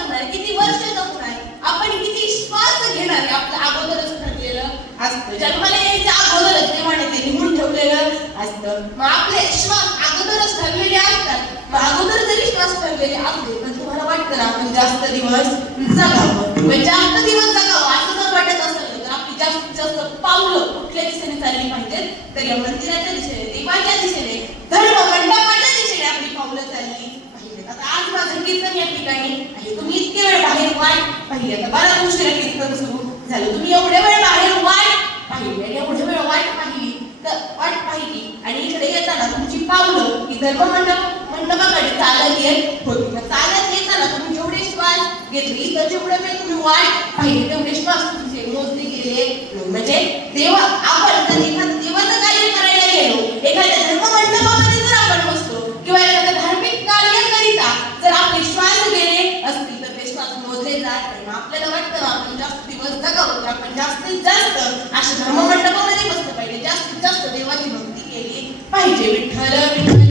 जगणार, किती वर्ष जगणार, आपण किती श्वास घेणार आहे आपलं अगोदरच ठरलेलं असतं. जन्माला यायच्या अगोदरच देवाने ते लिहून ठेवलेलं असतं. मग आपले श्वास अगोदरच ठरलेले असतात. मग अगोदर जरी श्वास ठरलेले असले पण तुम्हाला वाटतं ना आपण जास्त दिवस जगावं, पण जास्त दिवस जगावं असं जर वाटत असेल तर आपली जास्तीत जास्त पावलं कुठल्या दिशेने चालली पाहिजेत, तर या मंदिराच्या दिशेने, देवाच्या दिशेने, धर्म मंडपाच्या दिशेने आपली पावलं चालली पाहिजेत. आता आज माझं कीर्तन या ठिकाणी आहे. तुम्ही इतके वेळ बाहेर वाट पाहिली, आता बराच उशिरा कीर्तन सुरू झालं, तुम्ही एवढे वेळ बाहेर वाट पाहिली आणि एवढे वेळ वाट पाहिली तर वाट पाहिली आणि इकडे येताना तुमची पावलं ही मंडपाकडे चालत येत होती. मग चालत येताना तुम्ही जेवढे श्वास घेतली तर जेवढे वेळ तुम्ही वाट पाहिली तेवढे श्वास तुमचे मोजले गेले. म्हणजे देवा आपण जर एखादं देवाचं कार्य करायला गेलो, एखाद्या धर्म मंडपामध्ये जर आपण बसतो किंवा एखाद्या धार्मिक कार्याकरिता जर आपले श्वास गेले असतील तर ते श्वास मोजले जात नाही. आपल्याला वाटतं आपण जास्त दिवस जगावं तर आपण जास्तीत जास्त अशा धर्म मंडपामध्ये